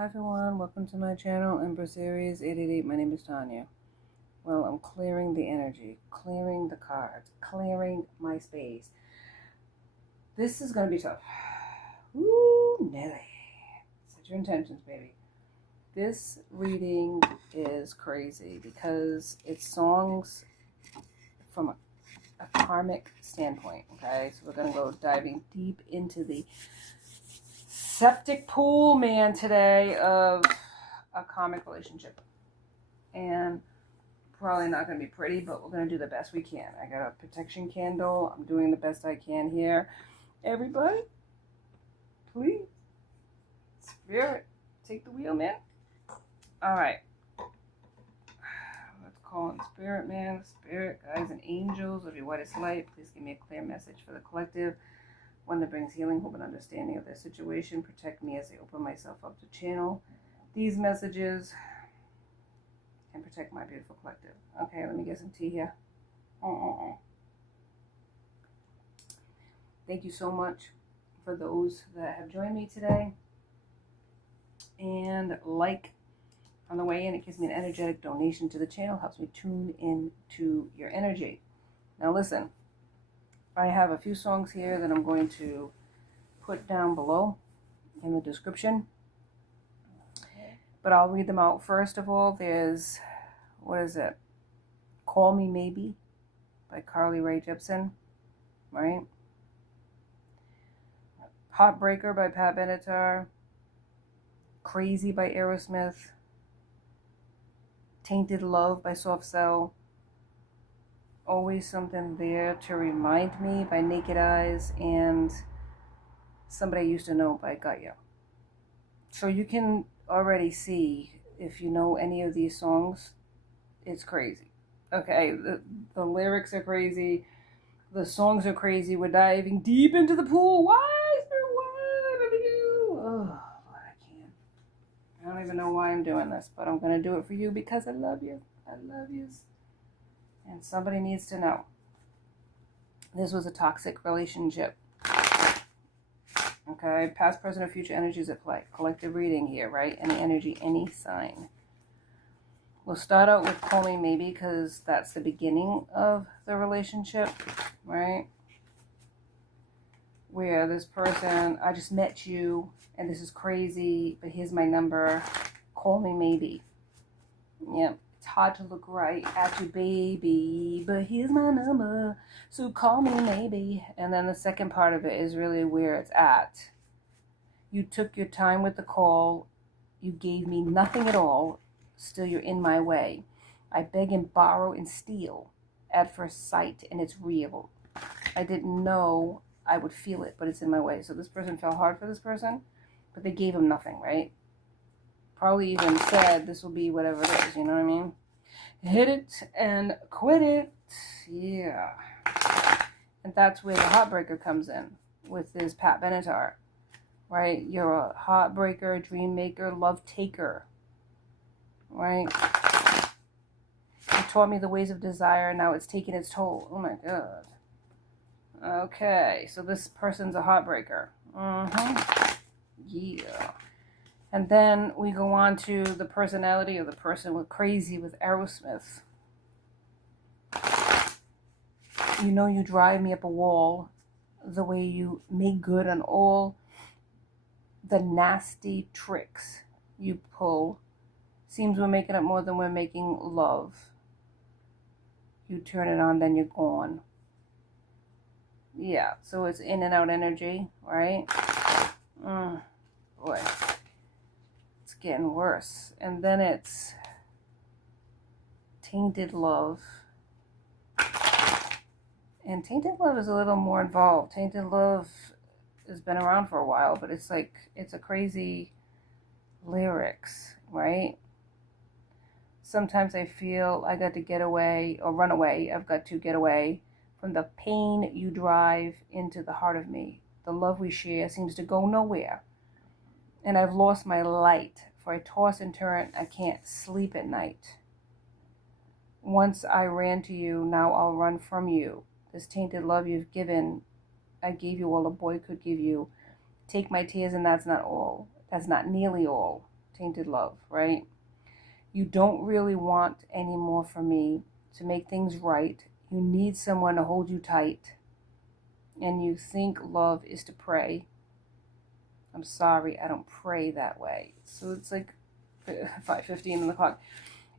Hi everyone, welcome to my channel, Empress Aries 888. My name is Tanya. Well, I'm clearing the energy, clearing the cards, clearing my space. This is going to be tough. Ooh, Nelly. Set your intentions, baby. This reading is crazy because it's songs from a karmic standpoint, okay? So we're going to go diving deep into the septic pool, man, today of a karmic relationship. And probably not going to be pretty, but we're going to do the best we can. I got a protection candle. I'm doing the best I can here. Everybody, please, Spirit, take the wheel, man. All right. Let's call in Spirit, man. Spirit, guides, and angels of your whitest light. Please give me a clear message for the collective. One that brings healing, hope, and understanding of their situation. Protect me as I open myself up to channel these messages and protect my beautiful collective. Okay, let me get some tea here. Thank you so much for those that have joined me today. And like on the way in, it gives me an energetic donation to the channel, helps me tune into your energy. Now listen, I have a few songs here that I'm going to put down below in the description. But I'll read them out. First of all, there's, what is it? Call Me Maybe by Carly Rae Jepson, right? Heartbreaker by Pat Benetar. Crazy by Aerosmith. Tainted Love by Soft Cell. Always Something There to Remind Me by Naked Eyes. And Somebody I Used to Know by Gotye. So you can already see, if you know any of these songs, it's crazy. Okay, the lyrics are crazy. The songs are crazy. We're diving deep into the pool. Why? Oh, Lord, I can't. I don't even know why I'm doing this, but I'm going to do it for you because I love you. I love you. And somebody needs to know. This was a toxic relationship. Okay, past, present, or future energies at play. Collective reading here, right? Any energy, any sign. We'll start out with Call Me Maybe because that's the beginning of the relationship, right? Where this person, I just met you and this is crazy, but here's my number. Call me maybe. Yep. It's hard to look right at you, baby, but here's my number, so call me maybe. And then the second part of it is really where it's at. You took your time with the call. You gave me nothing at all. Still, you're in my way. I beg and borrow and steal at first sight, and it's real. I didn't know I would feel it, but it's in my way. So this person fell hard for this person, but they gave him nothing, right? Probably even said this will be whatever it is, you know what I mean? Hit it and quit it. Yeah. And that's where the Heartbreaker comes in with this Pat Benetar, right? You're a heartbreaker, dream maker, love taker, right? You taught me the ways of desire. Now it's taking its toll. Oh my God. Okay, so this person's a heartbreaker. Yeah. And then we go on to the personality of the person with Crazy with Aerosmith. You know you drive me up a wall, the way you make good on all the nasty tricks you pull. Seems we're making up more than we're making love. You turn it on, then you're gone. Yeah, so it's in and out energy, right? Boy. It's getting worse. And then it's Tainted Love. And Tainted Love is a little more involved. Tainted Love has been around for a while, but it's like, it's a crazy lyrics, right? Sometimes I feel I got to get away or run away. I've got to get away from the pain you drive into the heart of me. The love we share seems to go nowhere. And I've lost my light, for I toss and turn, I can't sleep at night. Once I ran to you, now I'll run from you. This tainted love you've given, I gave you all a boy could give you. Take my tears and that's not all. That's not nearly all. tainted love, right? You don't really want any more from me to make things right. You need someone to hold you tight. And you think love is to pray. I'm sorry, I don't pray that way. So it's like 5:15 on the clock.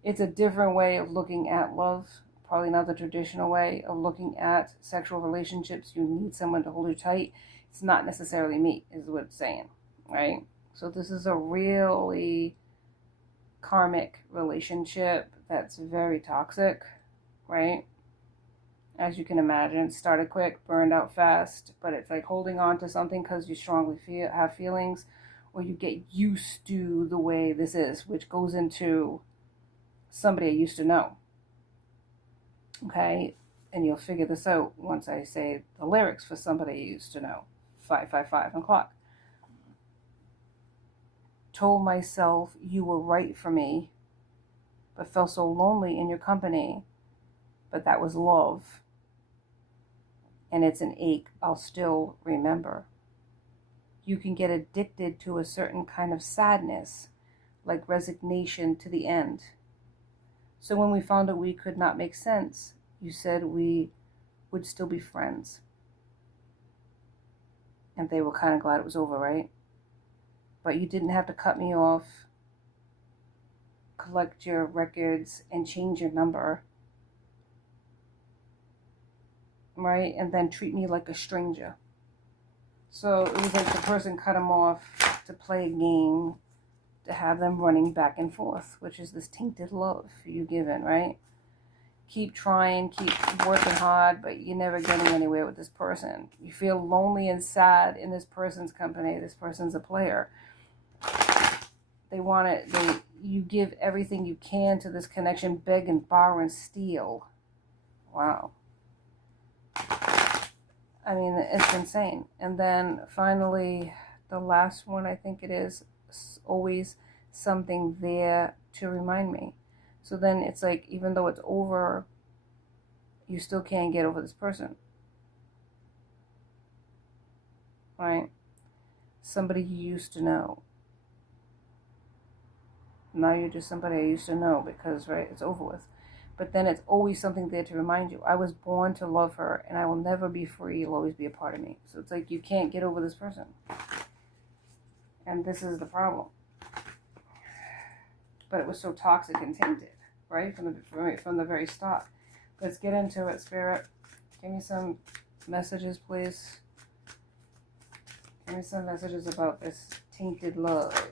It's a different way of looking at love. Probably not the traditional way of looking at sexual relationships. You need someone to hold you tight. It's not necessarily me, is what it's saying, right? So this is a really karmic relationship that's very toxic, right? As you can imagine, started quick, burned out fast, but it's like holding on to something because you strongly have feelings, or you get used to the way this is, which goes into somebody I used to know. Okay, and you'll figure this out once I say the lyrics for somebody you used to know. 555 on clock. Told myself you were right for me, but felt so lonely in your company. But that was love. And it's an ache I'll still remember. You can get addicted to a certain kind of sadness, like resignation to the end. So when we found out we could not make sense, you said we would still be friends. And they were kind of glad it was over, right? But you didn't have to cut me off, collect your records, and change your number, right? And then treat me like a stranger. So it was like the person cut him off to play a game, to have them running back and forth, which is this tainted love you given, right? Keep trying, keep working hard, but you're never getting anywhere with this person. You feel lonely and sad in this person's company. This person's a player. They want it. You give everything you can to this connection, beg and borrow and steal. Wow. I mean, it's insane. And then finally, the last one, I think it is, always something there to remind me. So then it's like, even though it's over, you still can't get over this person. Right? Somebody you used to know. Now you're just somebody I used to know because, right, it's over with. But then it's always something there to remind you. I was born to love her, and I will never be free. You'll always be a part of me. So it's like you can't get over this person. And this is the problem. But it was so toxic and tainted, right? From the very start. Let's get into it, Spirit. Give me some messages, please. Give me some messages about this tainted love.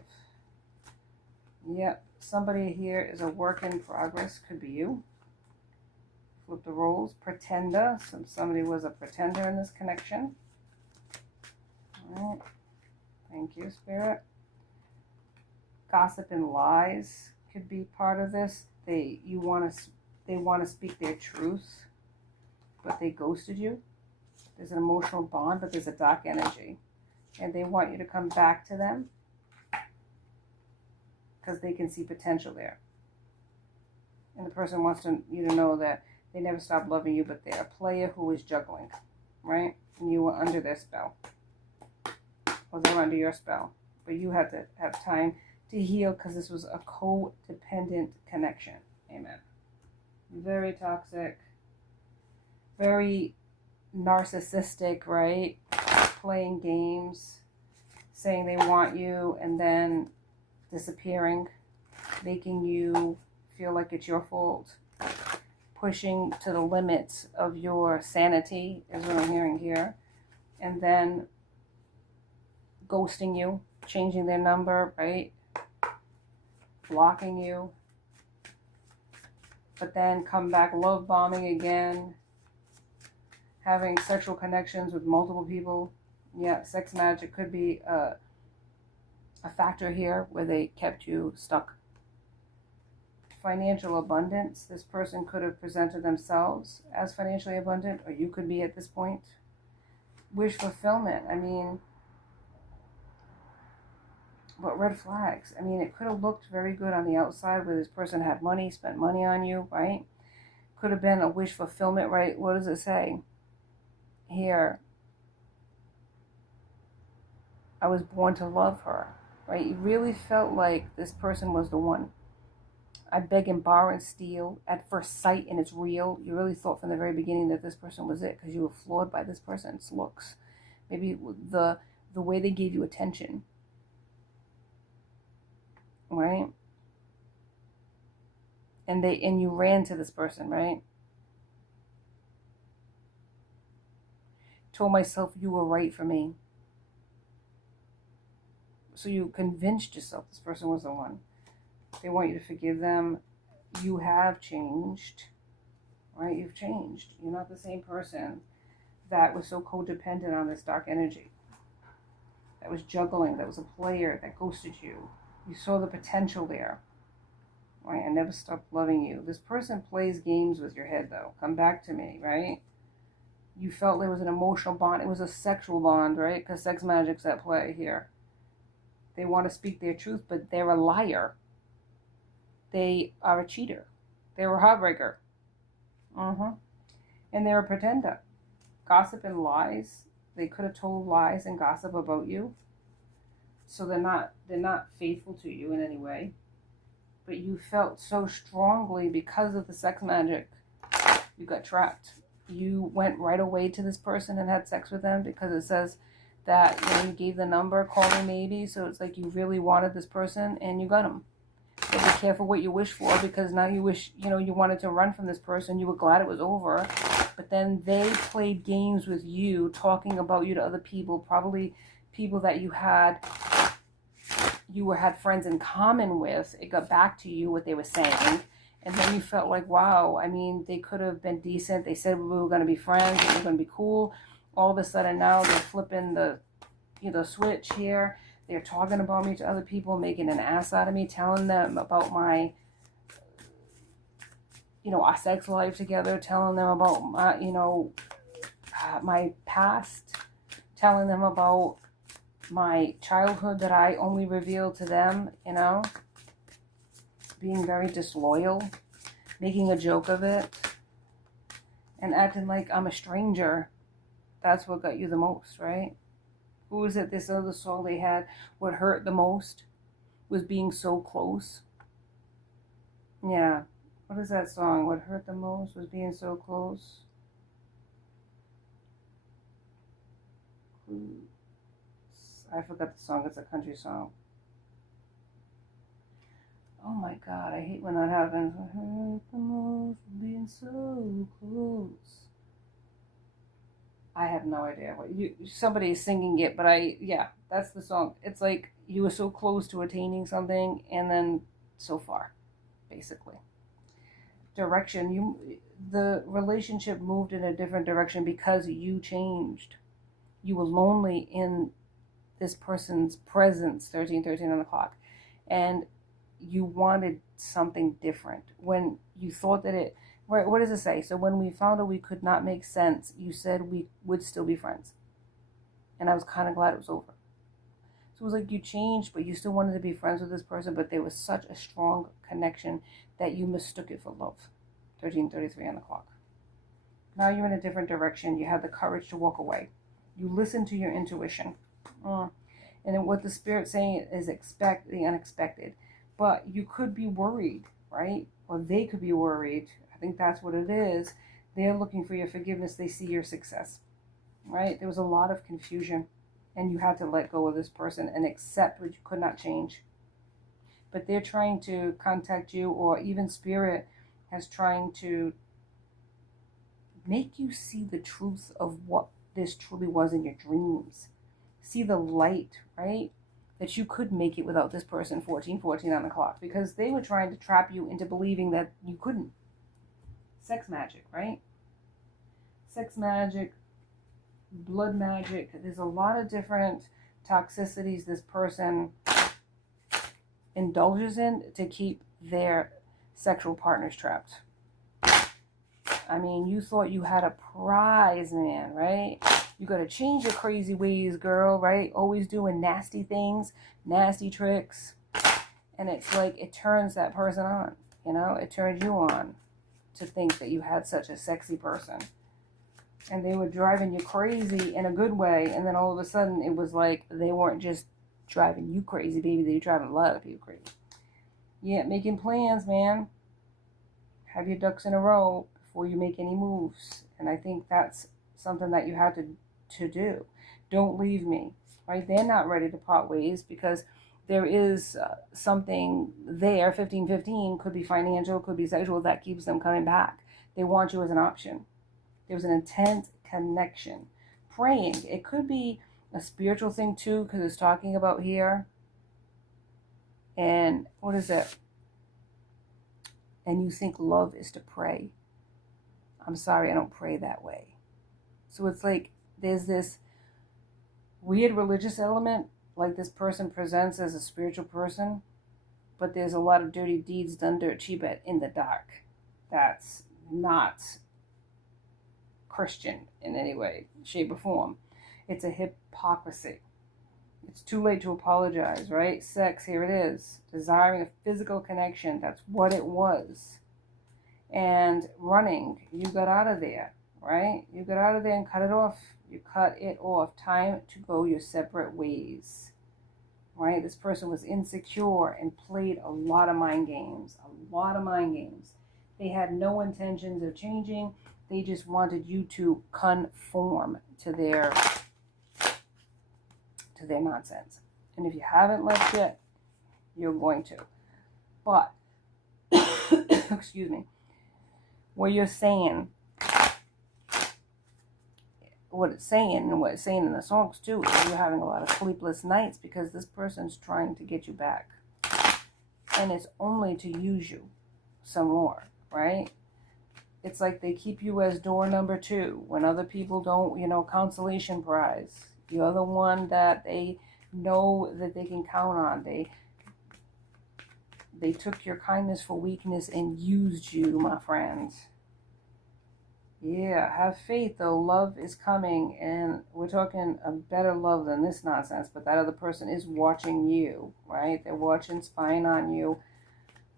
Yep. Somebody here is a work in progress. Could be you. Flip the roles. Pretender. Somebody was a pretender in this connection. All right. Thank you, Spirit. Gossip and lies could be part of this. They want to speak their truth, but they ghosted you. There's an emotional bond, but there's a dark energy, and they want you to come back to them because they can see potential there. And the person wants you to know that they never stopped loving you, but they're a player who is juggling, right? And you were under their spell, or they were under your spell, but you had to have time to heal because this was a codependent connection. Amen. Very toxic, very narcissistic, right? Playing games, saying they want you and then disappearing, making you feel like it's your fault, pushing to the limits of your sanity is what I'm hearing here, and then ghosting you, changing their number, right? Blocking you, but then come back love bombing again, having sexual connections with multiple people. Yeah, sex magic could be a factor here where they kept you stuck. Financial abundance. This person could have presented themselves as financially abundant, or you could be at this point. Wish fulfillment. I mean, but red flags. I mean, it could have looked very good on the outside where this person had money, spent money on you, right? Could have been a wish fulfillment, right? What does it say here? I was born to love her, right? You really felt like this person was the one. I beg and borrow and steal at first sight, and it's real. You really thought from the very beginning that this person was it because you were floored by this person's looks. Maybe the way they gave you attention, right? And you ran to this person, right? Told myself you were right for me. So you convinced yourself this person was the one. They want you to forgive them. You have changed, right? You've changed. You're not the same person that was so codependent on this dark energy, that was juggling, that was a player, that ghosted you. You saw the potential there, right? I never stopped loving you. This person plays games with your head, though. Come back to me, right? You felt there was an emotional bond. It was a sexual bond, right? Because sex magic's at play here. They want to speak their truth, but they're a liar. They are a cheater. They're a heartbreaker. And they're a pretender. Gossip and lies. They could have told lies and gossip about you. So they're not faithful to you in any way. But you felt so strongly because of the sex magic. You got trapped. You went right away to this person and had sex with them because it says that you gave the number, call me maybe. So it's like you really wanted this person and you got him. But be careful what you wish for, because now you wish, you wanted to run from this person. You were glad it was over. But then they played games with you, talking about you to other people, probably people that you had friends in common with. It got back to you what they were saying. And then you felt like, wow, I mean, they could have been decent. They said we were going to be friends, we were going to be cool. All of a sudden now they're flipping the switch here. They're talking about me to other people, making an ass out of me, telling them about my, our sex life together, telling them about my, my past, telling them about my childhood that I only revealed to them, being very disloyal, making a joke of it, and acting like I'm a stranger. That's what got you the most, right? Who was it? This other song they had, what hurt the most was being so close. Yeah. What is that song? What hurt the most was being so close. I forgot the song. It's a country song. Oh my God, I hate when that happens. What hurt the most was being so close. I have no idea what somebody's singing it, but that's the song. It's like you were so close to attaining something and then so far, basically. Direction, the relationship moved in a different direction because you changed. You were lonely in this person's presence, 1313 on the clock, and you wanted something different. When you thought that what does it say? So when we found out we could not make sense, you said we would still be friends. And I was kind of glad it was over. So it was like you changed, but you still wanted to be friends with this person, but there was such a strong connection that you mistook it for love. 1333 on the clock. Now you're in a different direction. You have the courage to walk away. You listen to your intuition. And then what the Spirit's saying is expect the unexpected. But you could be worried, right? Or they could be worried. I think that's what it is. They're looking for your forgiveness. They see your success, right? There was a lot of confusion, and you had to let go of this person and accept what you could not change. But they're trying to contact you, or even Spirit has trying to make you see the truth of what this truly was in your dreams. See the light, right? That you could make it without this person, 1414 on the clock, because they were trying to trap you into believing that you couldn't. Sex magic, right? Sex magic, blood magic. There's a lot of different toxicities this person indulges in to keep their sexual partners trapped. I mean, you thought you had a prize, man, right? You got to change your crazy ways, girl, right? Always doing nasty things, nasty tricks. And it's like it turns that person on, It turns you on to think that you had such a sexy person. And they were driving you crazy in a good way. And then all of a sudden it was like they weren't just driving you crazy, baby. They're driving a lot of people crazy. Yeah, making plans, man. Have your ducks in a row before you make any moves. And I think that's something that you have to do. Don't leave me, right? They're not ready to part ways because there is something there. 1515 could be financial, could be sexual, that keeps them coming back. They want you as an option. There's an intense connection. Praying. It could be a spiritual thing too, because it's talking about here. And what is it? And you think love is to pray. I'm sorry, I don't pray that way. So it's like there's this weird religious element, like this person presents as a spiritual person, but there's a lot of dirty deeds done dirt cheap at in the dark. That's not Christian in any way, shape, or form. It's a hypocrisy. It's too late to apologize, right? Sex, here it is. Desiring a physical connection, that's what it was. And running, you got out of there, right? You got out of there and cut it off. You cut it off. Time to go your separate ways, right? This person was insecure and played a lot of mind games. A lot of mind games. They had no intentions of changing. They just wanted you to conform to their nonsense. And if you haven't left yet, you're going to. But, excuse me, what you're saying, what it's saying, and what it's saying in the songs too, is you're having a lot of sleepless nights because this person's trying to get you back. And it's only to use you some more, right? It's like they keep you as door number 2 when other people don't, consolation prize. You're the one that they know that they can count on. They took your kindness for weakness and used you, my friend. Yeah, have faith though. Love is coming, and we're talking a better love than this nonsense, but that other person is watching you, right? They're watching, spying on you,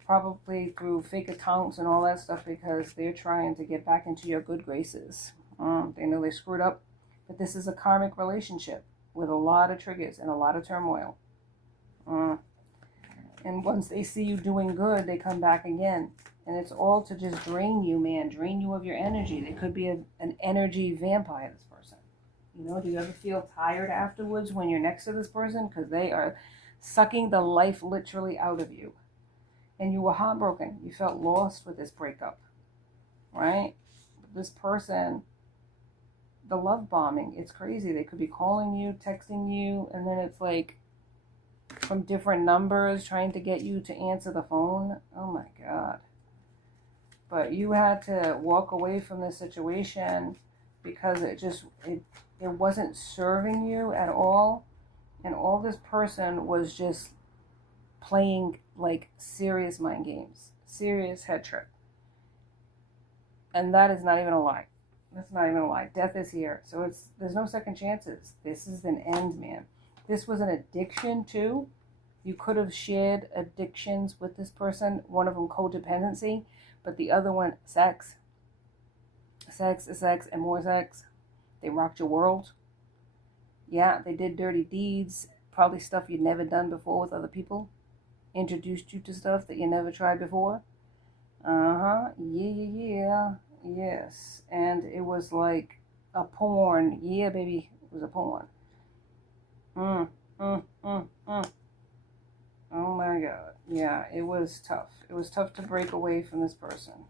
probably through fake accounts and all that stuff because they're trying to get back into your good graces. They know they screwed up. But this is a karmic relationship with a lot of triggers and a lot of turmoil. And once they see you doing good, they come back again. And it's all to just drain you, man. Drain you of your energy. They could be an energy vampire, this person. Do you ever feel tired afterwards when you're next to this person? Because they are sucking the life literally out of you. And you were heartbroken. You felt lost with this breakup. Right? This person, the love bombing, it's crazy. They could be calling you, texting you, and then it's like from different numbers trying to get you to answer the phone. Oh my God. But you had to walk away from this situation because it wasn't serving you at all. And all this person was just playing like serious mind games, serious head trip. And that is not even a lie. That's not even a lie. Death is here. So there's no second chances. This is an end, man. This was an addiction too. You could have shared addictions with this person. One of them codependency, but the other one sex. Sex, and more sex. They rocked your world. Yeah, they did dirty deeds. Probably stuff you'd never done before with other people. Introduced you to stuff that you never tried before. Yeah. Yes. And it was like a porn. Yeah, baby. It was a porn. Oh my God. Yeah, it was tough. It was tough to break away from this person.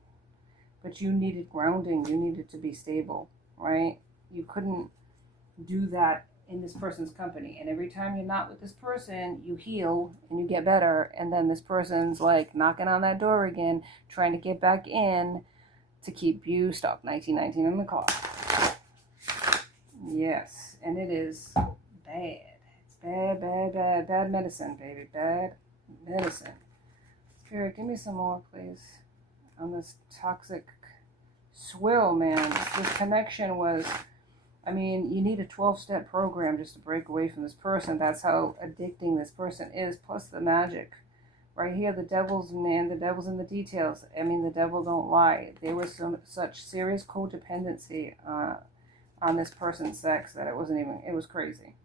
But you needed grounding. You needed to be stable, right? You couldn't do that in this person's company. And every time you're not with this person, you heal and you get better. And then this person's like knocking on that door again, trying to get back in to keep you stuck. 1919 in the car. Yes, and it is bad. It's bad medicine, baby. Bad medicine. Spirit, give me some more, please. On this toxic swill, man. This connection was, you need a 12-step program just to break away from this person. That's how addicting this person is, plus the magic. Right here, the devil's in the details. The devil don't lie. There was such serious codependency on this person's sex that it was crazy.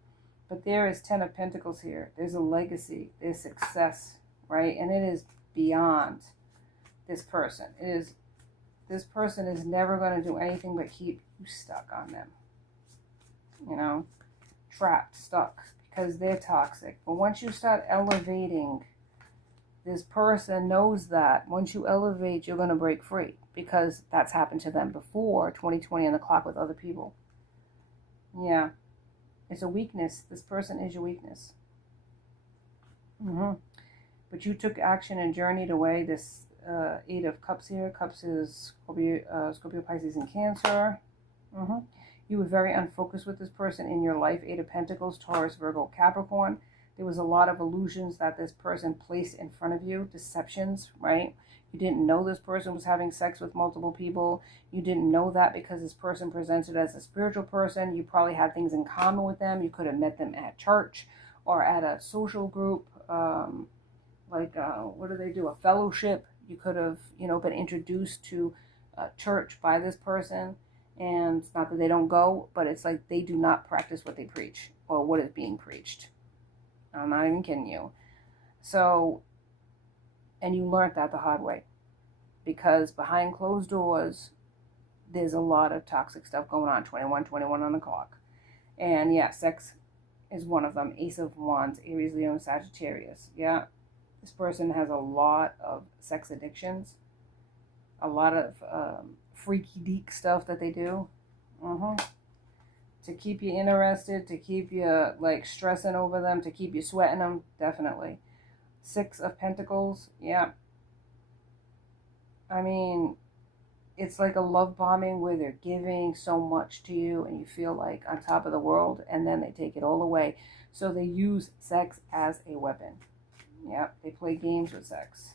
But there is 10 of Pentacles here. There's a legacy. There's success, right? And it is beyond this person. This person is never going to do anything but keep you stuck on them. You know, trapped, stuck, because they're toxic. But once you start elevating, this person knows that once you elevate, you're going to break free, because that's happened to them before, 2020 on the clock with other people. Yeah. It's a weakness. This person is your weakness. But you took action and journeyed away. This 8 of Cups here. Cups is Scorpio, Pisces, and Cancer. You were very unfocused with this person in your life. 8 of Pentacles, Taurus, Virgo, Capricorn. There was a lot of illusions that this person placed in front of you. Deceptions, right? You didn't know this person was having sex with multiple people. You didn't know that because this person presented as a spiritual person. You probably had things in common with them. You could have met them at church or at a social group, what do they do? A fellowship. You could have, been introduced to a church by this person. And it's not that they don't go, but it's like they do not practice what they preach or what is being preached. I'm not even kidding you. So, and you learned that the hard way, because behind closed doors, there's a lot of toxic stuff going on. 21 on the clock. And yeah, sex is one of them. Ace of Wands, Aries, Leo, and Sagittarius. Yeah, this person has a lot of sex addictions, a lot of freaky deek stuff that they do. To keep you interested, to keep you like stressing over them, to keep you sweating them, definitely. 6 of Pentacles, yeah. I mean, it's like a love bombing where they're giving so much to you and you feel like on top of the world, and then they take it all away. So they use sex as a weapon. Yeah, they play games with sex.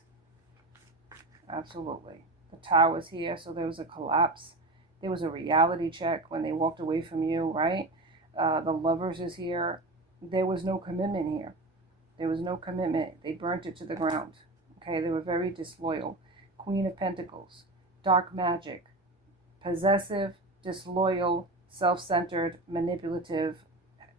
Absolutely. The Tower is here, so there was a collapse. There was a reality check when they walked away from you, right? The Lovers is here. There was no commitment here. There was no commitment. They burnt it to the ground. Okay, they were very disloyal. Queen of Pentacles, dark magic, possessive, disloyal, self-centered, manipulative,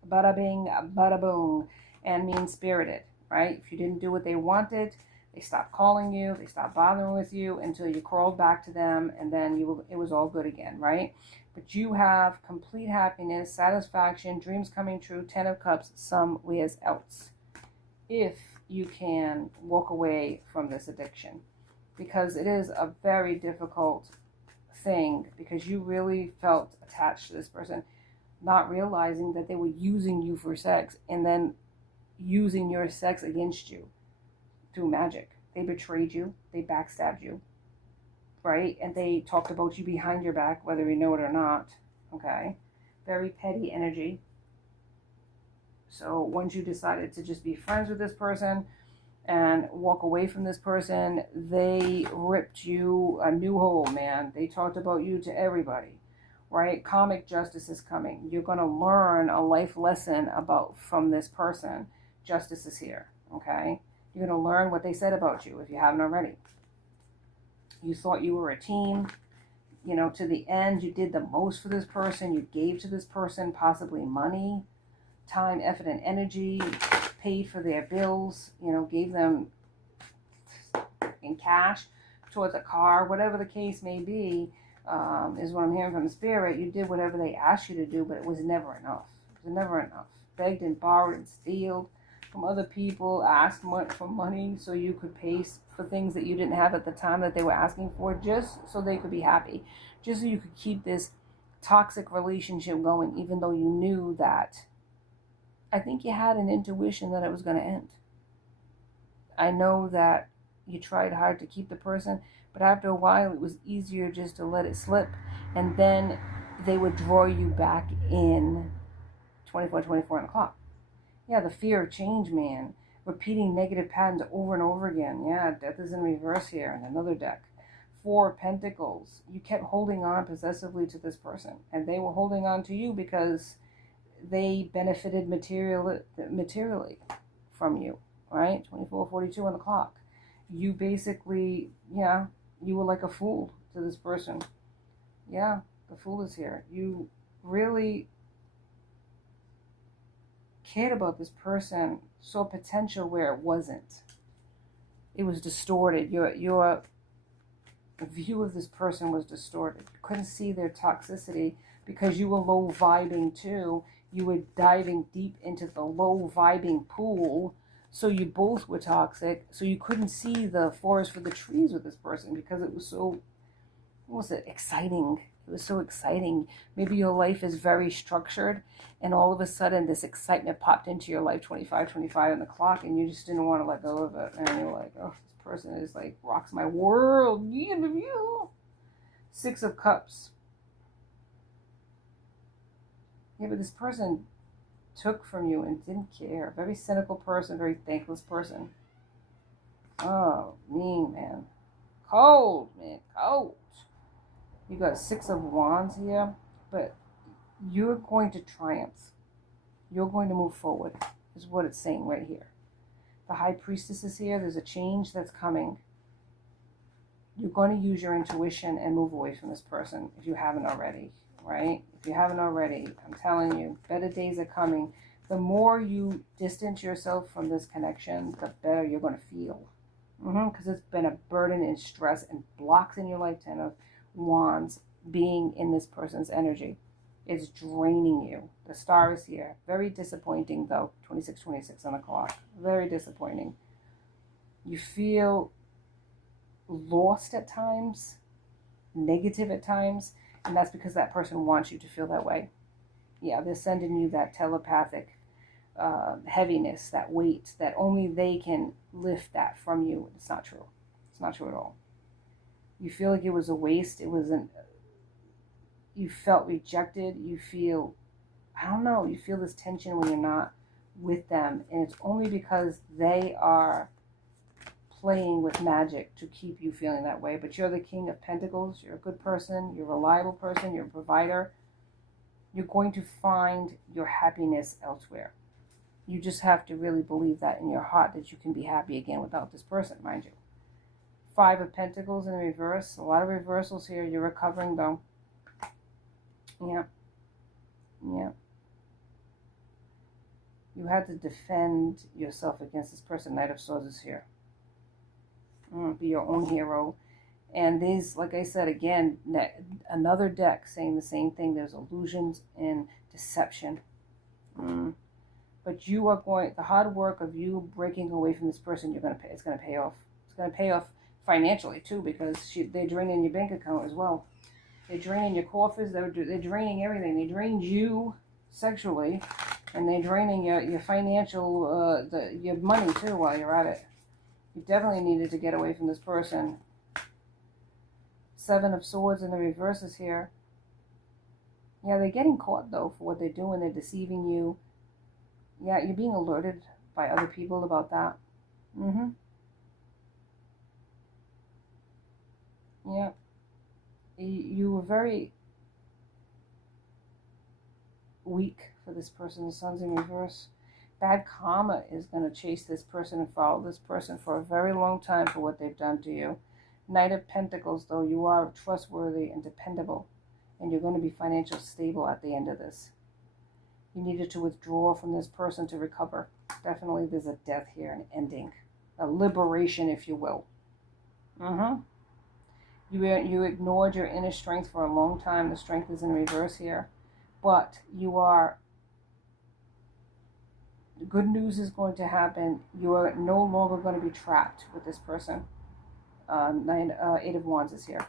bada bing, bada boom, and mean-spirited, right? If you didn't do what they wanted, they stopped calling you, they stopped bothering with you until you crawled back to them, and then it was all good again, right? But you have complete happiness, satisfaction, dreams coming true, 10 of Cups, somewhere else, if you can walk away from this addiction. Because it is a very difficult thing, because you really felt attached to this person, not realizing that they were using you for sex and then using your sex against you through magic. They betrayed you, they backstabbed you, right? And they talked about you behind your back, whether you know it or not, okay? Very petty energy. So once you decided to just be friends with this person and walk away from this person, they ripped you a new hole, man. They talked about you to everybody, right? Karmic justice is coming. You're going to learn a life lesson from this person. Justice is here, okay? You're going to learn what they said about you if you haven't already. You thought you were a team. To the end, you did the most for this person. You gave to this person possibly money, time, effort, and energy. Paid for their bills, gave them in cash towards a car, whatever the case may be, is what I'm hearing from the spirit. You did whatever they asked you to do, but it was never enough. It was never enough. Begged and borrowed and stealed from other people, asked for money so you could pay for things that you didn't have at the time that they were asking for, just so they could be happy, just so you could keep this toxic relationship going, even though you knew that, I think you had an intuition that it was going to end. I know that you tried hard to keep the person, but after a while it was easier just to let it slip, and then they would draw you back in 24 on the clock. Yeah, the fear of change, man. Repeating negative patterns over and over again. Yeah, death is in reverse here in another deck. 4 of Pentacles. You kept holding on possessively to this person, and they were holding on to you because they benefited materially from you, right? 24:42 on the clock. You basically, you were like a fool to this person. Yeah, the Fool is here. You really cared about this person, saw potential where it wasn't. It was distorted. Your view of this person was distorted. You couldn't see their toxicity because you were low vibing too. You were diving deep into the low vibing pool. So you both were toxic. So you couldn't see the forest for the trees with this person because it was so, what was it, exciting. It was so exciting. Maybe your life is very structured and all of a sudden this excitement popped into your life, 25 on the clock, and you just didn't want to let go of it. And you're like, oh, this person is like, rocks my world. You. 6 of Cups. Yeah, but this person took from you and didn't care. Very cynical person, very thankless person. Oh, mean, man. Cold, man. Cold. You got 6 of Wands here, but you're going to triumph. You're going to move forward, is what it's saying right here. The High Priestess is here. There's a change that's coming. You're going to use your intuition and move away from this person if you haven't already, right? If you haven't already, I'm telling you, better days are coming. The more you distance yourself from this connection, the better you're going to feel. Because it's been a burden and stress and blocks in your life, 10 of Wands, being in this person's energy. It's draining you. The Star is here. Very disappointing, though. 26 on the clock. Very disappointing. You feel lost at times, negative at times, and that's because that person wants you to feel that way. Yeah, they're sending you that telepathic heaviness, that weight, that only they can lift that from you. It's not true. It's not true at all. You feel like it was a waste. It wasn't. You felt rejected. You feel, I don't know, you feel this tension when you're not with them. And it's only because they are playing with magic to keep you feeling that way. But you're the King of Pentacles. You're a good person. You're a reliable person. You're a provider. You're going to find your happiness elsewhere. You just have to really believe that in your heart, that you can be happy again without this person, mind you. 5 of Pentacles in reverse. A lot of reversals here. You're recovering, though. Yeah. Yeah. You had to defend yourself against this person. Knight of Swords is here. Be your own hero. And these, like I said, again, another deck saying the same thing. There's illusions and deception. But you are going, the hard work of you breaking away from this person, it's going to pay off. It's going to pay off financially, too, because they're draining your bank account as well. They're draining your coffers. They're draining everything. They drained you sexually, and they're draining your financial, your money, too, while you're at it. You definitely needed to get away from this person. 7 of Swords in the reverse is here. Yeah, they're getting caught, though, for what they're doing. They're deceiving you. Yeah, you're being alerted by other people about that. Yeah. You were very weak for this person. The Sun's in reverse. Bad karma is going to chase this person and follow this person for a very long time for what they've done to you. Knight of Pentacles, though, you are trustworthy and dependable, and you're going to be financially stable at the end of this. You needed to withdraw from this person to recover. Definitely there's a death here, an ending, a liberation, if you will. You ignored your inner strength for a long time. The strength is in reverse here. But you are, good news is going to happen. You are no longer going to be trapped with this person. 8 of Wands is here.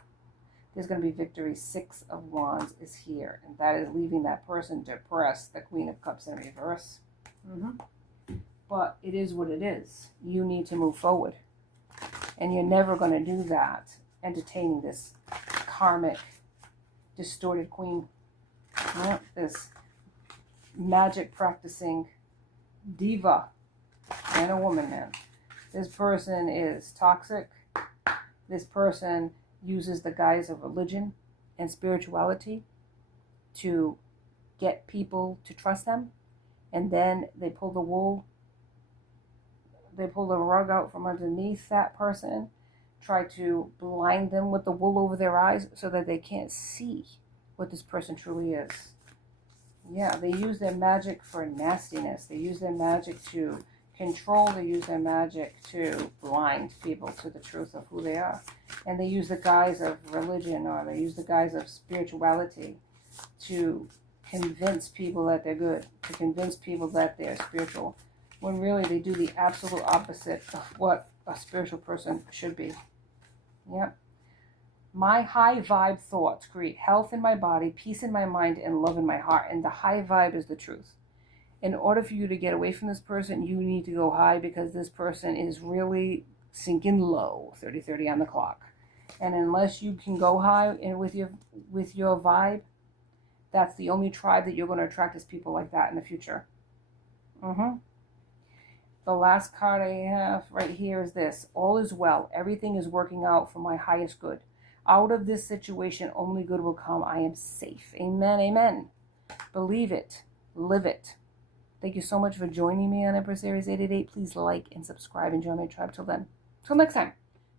There's going to be victory. 6 of Wands is here. And that is leaving that person depressed. The Queen of Cups in reverse. But it is what it is. You need to move forward. And you're never going to do that entertaining this karmic, distorted queen. This magic practicing diva and a woman, man. This person is toxic. This person uses the guise of religion and spirituality to get people to trust them. And then they pull the rug out from underneath that person, try to blind them with the wool over their eyes so that they can't see what this person truly is. Yeah, they use their magic for nastiness. They use their magic to control. They use their magic to blind people to the truth of who they are. And they use the guise of religion, or they use the guise of spirituality to convince people that they're good, to convince people that they're spiritual, when really they do the absolute opposite of what a spiritual person should be. Yep. My high vibe thoughts create health in my body, peace in my mind, and love in my heart. And the high vibe is the truth. In order for you to get away from this person, you need to go high, because this person is really sinking low, 30-30 on the clock. And unless you can go high and with your vibe, that's the only tribe that you're going to attract, is people like that in the future. The last card I have right here is this. All is well. Everything is working out for my highest good. Out of this situation, only good will come. I am safe. Amen, amen. Believe it. Live it. Thank you so much for joining me on Empress Aries 888. Please like and subscribe and join my tribe. Till then. Till next time.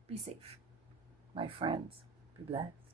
Be safe. My friends. Be blessed.